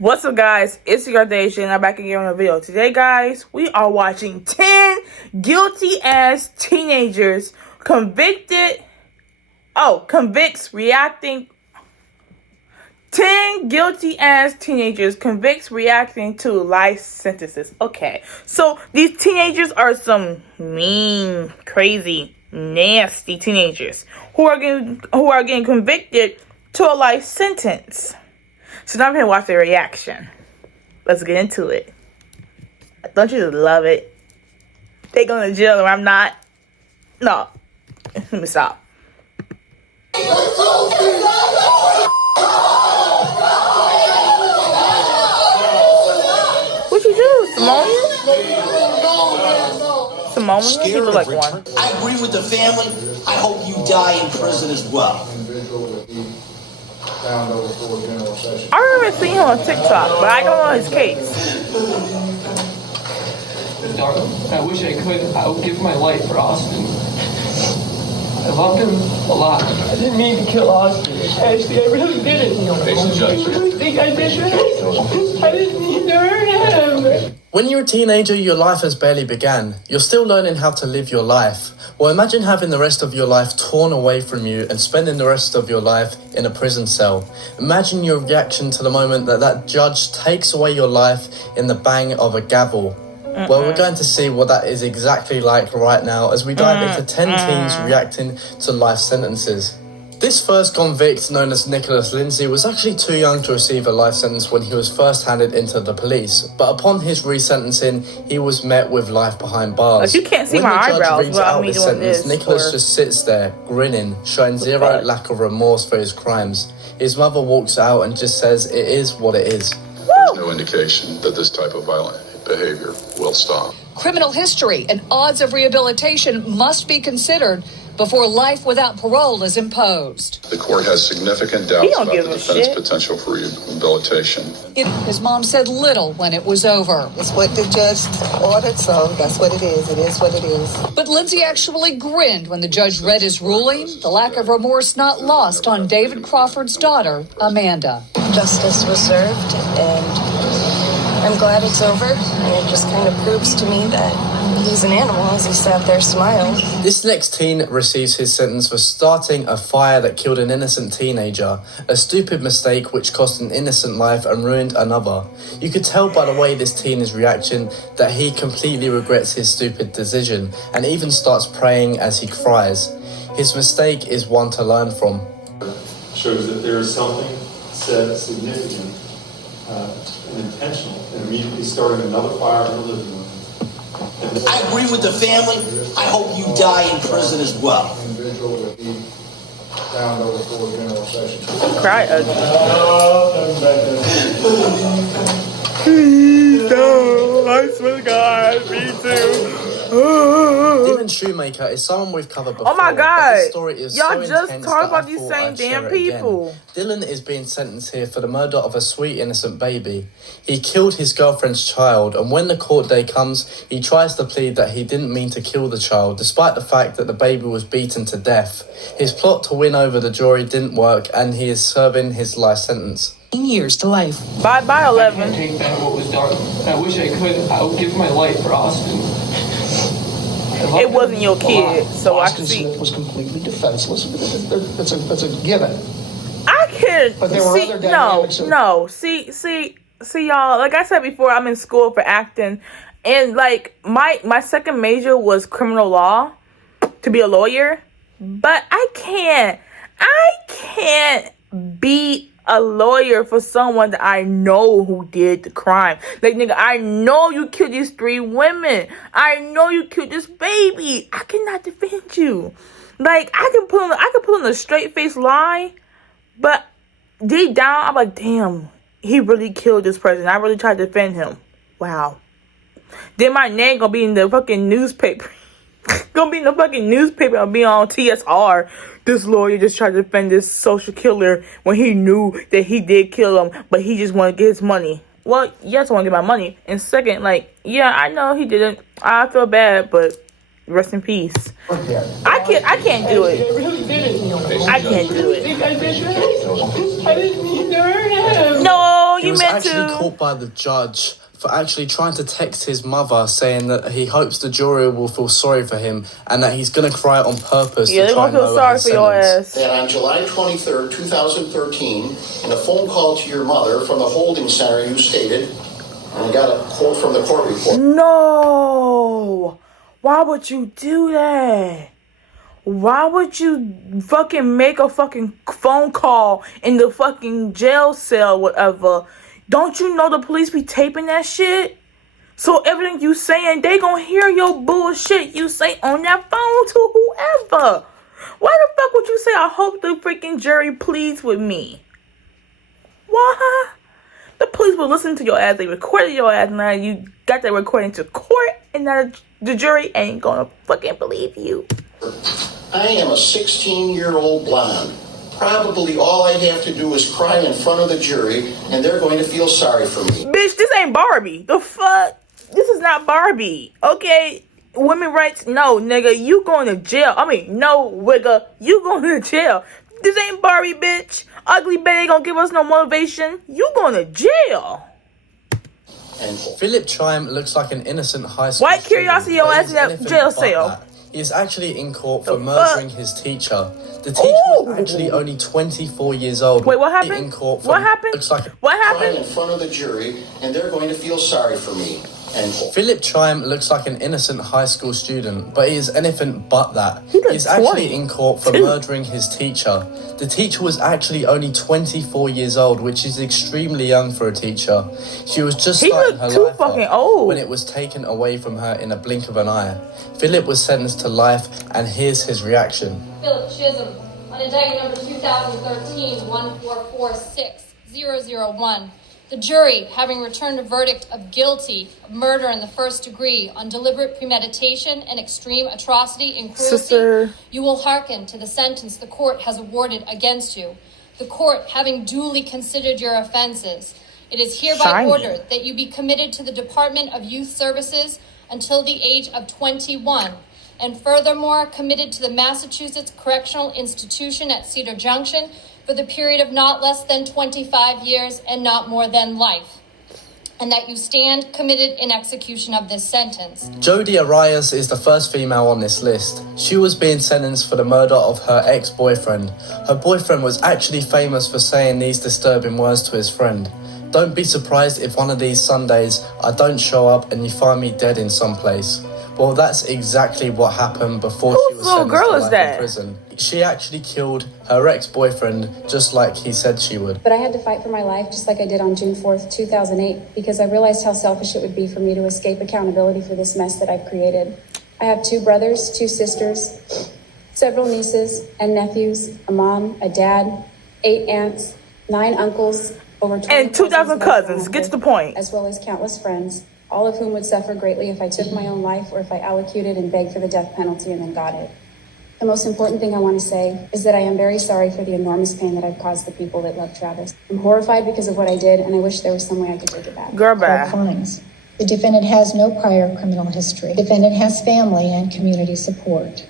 What's up, guys? It's your Deja, and I'm back again on a video. Today, guys, we are watching 10 guilty-ass teenagers convicts reacting. 10 guilty-ass teenagers convicts reacting to life sentences. Okay, so these teenagers are some mean, crazy, nasty teenagers who are getting convicted to a life sentence. So now I'm going to watch their reaction. Let's get into it. Don't you just love it? They going to jail or I'm not? No. Let me stop. What you do, Simone? Simone, you look like one. I agree with the family. I hope you die in prison as well. I remember seeing him on TikTok, but I don't know his case. I wish I could. I would give my life for Austin. I loved him a lot. I didn't mean to kill Austin. Actually, I really didn't. I really think I did that. I didn't mean to hurt him. When you're a teenager, your life has barely begun. You're still learning how to live your life. Well, imagine having the rest of your life torn away from you and spending the rest of your life in a prison cell. Imagine your reaction to the moment that judge takes away your life in the bang of a gavel. Well, we're going to see what that is exactly like right now as we dive into 10 teens reacting to life sentences. This first convict, known as Lindsay, was actually too young to receive a life sentence when he was first handed into the police. But upon his resentencing, he was met with life behind bars. You can't see when my the judge eyebrows reads out his sentence, Nicholas just sits there, grinning, showing zero lack of remorse for his crimes. His mother walks out and just says, "It is what it is." There's no indication that this type of violent behavior will stop. Criminal history and odds of rehabilitation must be considered before life without parole is imposed. The court has significant doubts about the defendant's potential for rehabilitation. His mom said little when it was over. It's what the judge ordered, so that's what it is. It is what it is. But Lindsay actually grinned when the judge read his ruling, the lack of remorse not lost on David Crawford's daughter, Amanda. Justice was served, and I'm glad it's over, and it just kind of proves to me that he's an animal as he sat there smiling. This next teen receives his sentence for starting a fire that killed an innocent teenager, a stupid mistake which cost an innocent life and ruined another. You could tell by the way this teen is reacting that he completely regrets his stupid decision and even starts praying as he cries. His mistake is one to learn from. Shows that there is something said significant and intentional and immediately starting another fire in the living room. I agree with the family. I hope you die in prison as well. Cry ugly. No, I swear to God, me too. Dylan Shoemaker is someone we've covered before. Oh my God! This story is Y'all so just intense talk that about I these thought same I'd damn share it again. people. Dylan is being sentenced here for the murder of a sweet innocent baby. He killed his girlfriend's child, and when the court day comes, he tries to plead that he didn't mean to kill the child, despite the fact that the baby was beaten to death. His plot to win over the jury didn't work, and he is serving his life sentence. Years to life. Bye, 11. I can't take back what was done. I wish I could. I would give my life for Austin. It wasn't your kid, so I can see. Smith was completely defenseless. That's a given. I can't. But there were other dynamics. No. See, y'all. Like I said before, I'm in school for acting, and like my second major was criminal law, to be a lawyer. But I can't be a lawyer for someone that I know who did the crime. Like, nigga, I know you killed these 3 women. I know you killed this baby. I cannot defend you. Like, I can put on a straight face lie, but deep down, I'm like, damn, he really killed this person. I really tried to defend him. Wow. Then my name gonna be in the fucking newspaper. Gonna be in the fucking newspaper and be on TSR. This lawyer just tried to defend this social killer when he knew that he did kill him, but he just wanted to get his money. Well, yes, I want to get my money. And second, like, yeah, I know he didn't. I feel bad, but rest in peace. I can't do it. I can't do it. I didn't mean to hurt him. No, He was actually caught by the judge for actually trying to text his mother saying that he hopes the jury will feel sorry for him and that he's going to cry on purpose to try and lower his sentence. That on July 23rd, 2013, in a phone call to your mother from the holding center, you stated, and I got a quote from the court report. No! Why would you do that? Why would you fucking make a fucking phone call in the fucking jail cell, whatever? Don't you know the police be taping that shit? So everything you saying, they gonna hear your bullshit you say on that phone to whoever. Why the fuck would you say, I hope the freaking jury pleads with me? Why? The police will listen to your ass. They recorded your ass. Now you got that recording to court, and now the jury ain't gonna fucking believe you. I am a 16-year-old blonde. Probably all I have to do is cry in front of the jury, and they're going to feel sorry for me. Bitch, this ain't Barbie. The fuck? This is not Barbie. Okay? Women rights? No, nigga. You going to jail. I mean, no, wigger. You going to jail. This ain't Barbie, bitch. Ugly Betty ain't gonna give us no motivation. You going to jail. Philip Chime looks like an innocent high school White curiosity, your ass in that jail cell. He is actually in court for murdering his teacher. The teacher was actually only 24 years old. Wait, what happened? In court for what happened? What happened? In front of the jury, and they're going to feel sorry for me. Philip Chime looks like an innocent high school student, but he is anything but that. He is actually in court for murdering his teacher. The teacher was actually only 24 years old, which is extremely young for a teacher. She was just starting her life off when it was taken away from her in a blink of an eye. Philip was sentenced to life, and here's his reaction. Philip Chism, on indictment number 2013-1446001. The jury, having returned a verdict of guilty of murder in the first degree on deliberate premeditation and extreme atrocity and cruelty, you will hearken to the sentence the court has awarded against you. The court, having duly considered your offenses, it is hereby ordered that you be committed to the Department of Youth Services until the age of 21, and furthermore committed to the Massachusetts Correctional Institution at Cedar Junction for the period of not less than 25 years and not more than life, and that you stand committed in execution of this sentence. Jodi Arias is the first female on this list. She was being sentenced for the murder of her ex-boyfriend. Her boyfriend was actually famous for saying these disturbing words to his friend. Don't be surprised if one of these Sundays I don't show up and you find me dead in some place. Well, that's exactly what happened before she was sentenced to life in prison. She actually killed her ex-boyfriend just like he said she would. But I had to fight for my life just like I did on June 4th, 2008, because I realized how selfish it would be for me to escape accountability for this mess that I've created. I have 2 brothers, 2 sisters, several nieces and nephews, a mom, a dad, 8 aunts, 9 uncles, over 20 and 2,000 cousins. Get to the point. As well as countless friends, all of whom would suffer greatly if I took my own life or if I allocated and begged for the death penalty and then got it. The most important thing I want to say is that I am very sorry for the enormous pain that I've caused the people that love Travis. I'm horrified because of what I did, and I wish there was some way I could take it back. Girl, bye. Fines. The defendant has no prior criminal history. The defendant has family and community support.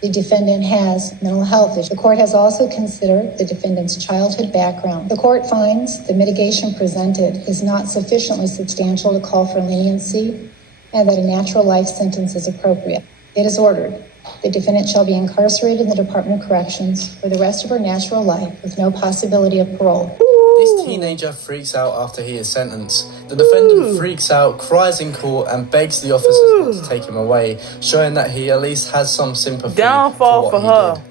The defendant has mental health issues. The court has also considered the defendant's childhood background. The court finds the mitigation presented is not sufficiently substantial to call for leniency and that a natural life sentence is appropriate. It is ordered the defendant shall be incarcerated in the Department of Corrections for the rest of her natural life with no possibility of parole. This teenager freaks out after he is sentenced. The defendant freaks out, cries in court, and begs the officers not to take him away, showing that he at least has some sympathy Downfall for her.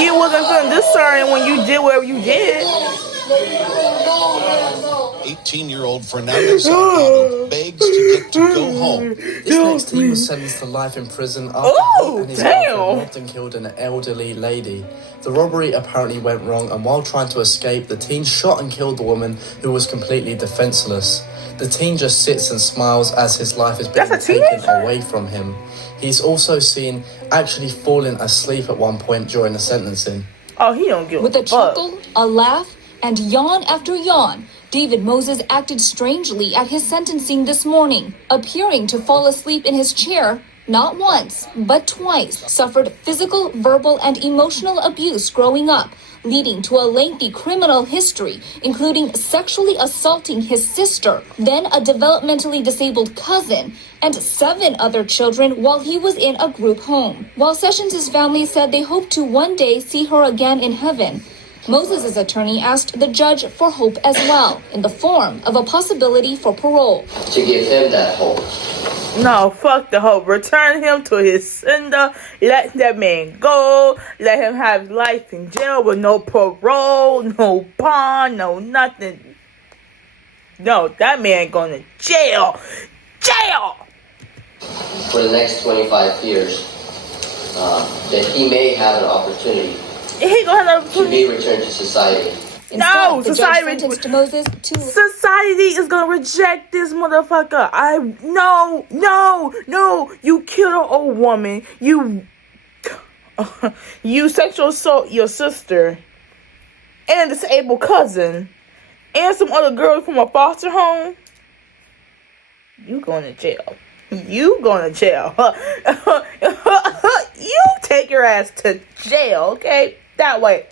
You wasn't feeling this sorry when you did whatever you did. 18-year-old Fernando Salgado begs to get to go home. This next teen was sentenced to life in prison after he and his girlfriend robbed and killed an elderly lady. The robbery apparently went wrong, and while trying to escape, the teen shot and killed the woman who was completely defenseless. The teen just sits and smiles as his life is being taken away from him. He's also seen actually falling asleep at one point during the sentencing. Oh, he don't give a fuck. With a chuckle, a laugh, and yawn after yawn, David Moses acted strangely at his sentencing this morning, appearing to fall asleep in his chair not once, but twice, suffered physical, verbal, and emotional abuse growing up, leading to a lengthy criminal history, including sexually assaulting his sister, then a developmentally disabled cousin, and 7 other children while he was in a group home. While Sessions' family said they hope to one day see her again in heaven, Moses' attorney asked the judge for hope as well, in the form of a possibility for parole. To give him that hope. No, fuck the hope. Return him to his sender. Let that man go. Let him have life in jail with no parole, no bond, no nothing. No, that man going to jail. Jail! For the next 25 years, that he may have an opportunity. He gonna have an opportunity to be returned to society. No, society is gonna reject this motherfucker. No. You killed an old woman. You sexual assault your sister and a disabled cousin and some other girls from a foster home. You going to jail. You take your ass to jail, okay? That way.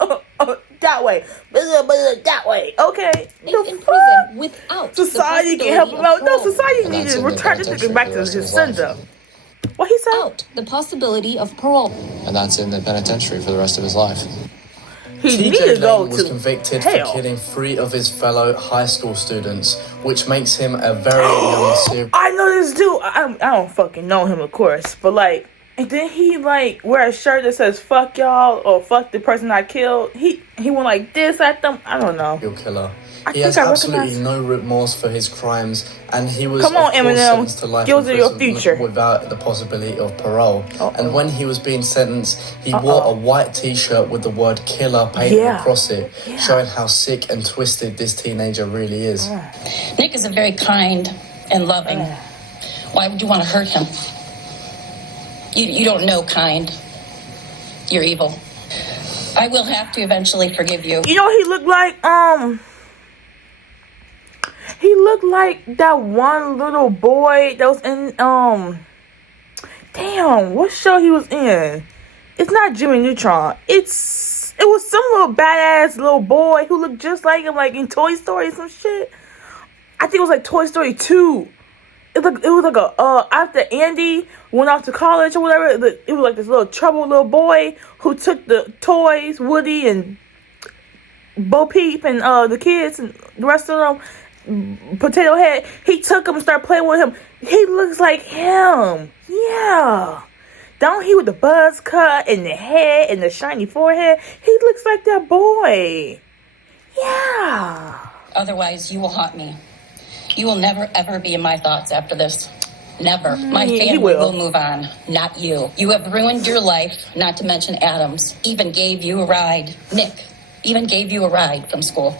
That way. That way. Okay. In prison without society can help him out. No, society needs to return this nigga back to his sender. What he said? Out the possibility of parole. And that's in the penitentiary for the rest of his life. TJ Lane was convicted for killing 3 of his fellow high school students, which makes him a very young serial. I know this dude. I don't fucking know him, of course, but like, and then he like wear a shirt that says "fuck y'all" or "fuck the person I killed." He went like this at them. I don't know. Serial killer. He has absolutely no remorse for his crimes, and he was sentenced to life Guilty in of your future without the possibility of parole. And when he was being sentenced, he wore a white T-shirt with the word "killer" painted across it, showing how sick and twisted this teenager really is. Nick is a very kind and loving. Why would you want to hurt him? You don't know kind. You're evil. I will have to eventually forgive you. You know what he looked like? He looked like that one little boy that was in damn, what show he was in? It's not Jimmy Neutron. It was some little badass little boy who looked just like him, like in Toy Story or some shit. I think it was like Toy Story 2. It was like a after Andy went off to college or whatever, it was like this little troubled little boy who took the toys, Woody and Bo Peep and the kids and the rest of them, Potato Head. He took him and started playing with him. He looks like him. Yeah. Don't he with the buzz cut and the head and the shiny forehead? He looks like that boy. Yeah. Otherwise, you will haunt me. You will never, ever be in my thoughts after this. Never. My family will move on, not you. You have ruined your life, not to mention Adam's. Even gave you a ride. Nick even gave you a ride from school.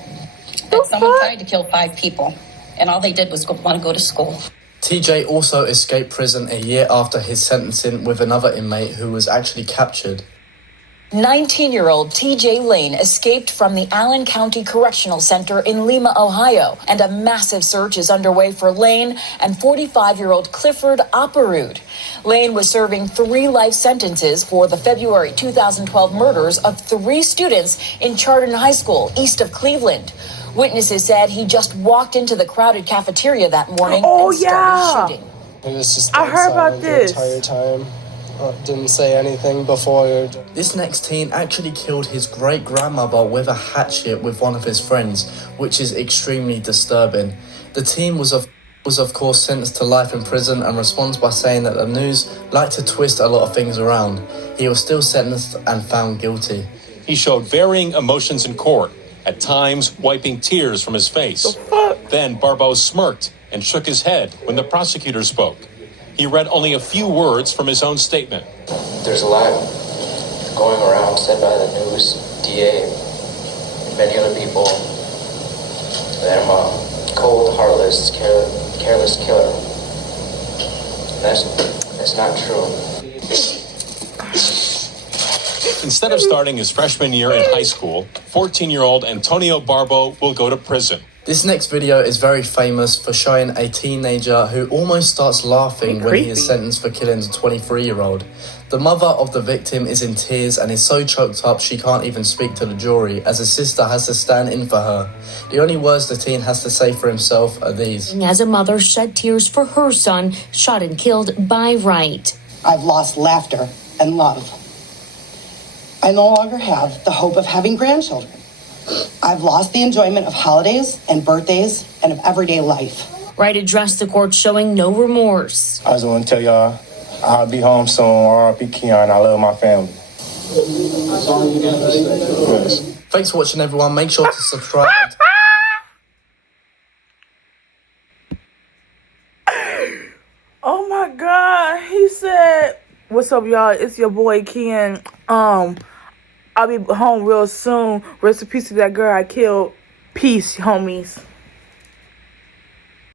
But someone tried to kill 5 people, and all they did was want to go to school. TJ also escaped prison a year after his sentencing with another inmate who was actually captured. 19-year-old TJ Lane escaped from the Allen County Correctional Center in Lima, Ohio, and a massive search is underway for Lane and 45-year-old Clifford Opperud. Lane was serving 3 life sentences for the February 2012 murders of 3 students in Chardon High School, east of Cleveland. Witnesses said he just walked into the crowded cafeteria that morning and started shooting. It was just I heard about this the entire time. Didn't say anything before. This next teen actually killed his great-grandmother with a hatchet with one of his friends, which is extremely disturbing. The teen was of course sentenced to life in prison and responds by saying that the news liked to twist a lot of things around. He was still sentenced and found guilty. He showed varying emotions in court, at times wiping tears from his face. Then Barbeau smirked and shook his head when the prosecutor spoke. He read only a few words from his own statement. There's a lot going around said by the news, DA, and many other people that I'm a cold, heartless, careless killer. That's not true. Instead of starting his freshman year in high school, 14-year-old Antonio Barbeau will go to prison. This next video is very famous for showing a teenager who almost starts laughing when he is sentenced for killing a 23-year-old. The mother of the victim is in tears and is so choked up she can't even speak to the jury, as a sister has to stand in for her. The only words the teen has to say for himself are these. As a mother shed tears for her son, shot and killed by Wright. I've lost laughter and love. I no longer have the hope of having grandchildren. I've lost the enjoyment of holidays and birthdays and of everyday life. Wright addressed the court showing no remorse. I just want to tell y'all, I'll be home soon. R.I.P. Keon. I love my family. Thanks for watching, everyone. Make sure to subscribe. Oh my God. He said, what's up, y'all? It's your boy, Ken. I'll be home real soon. Rest in peace to that girl I killed. Peace, homies.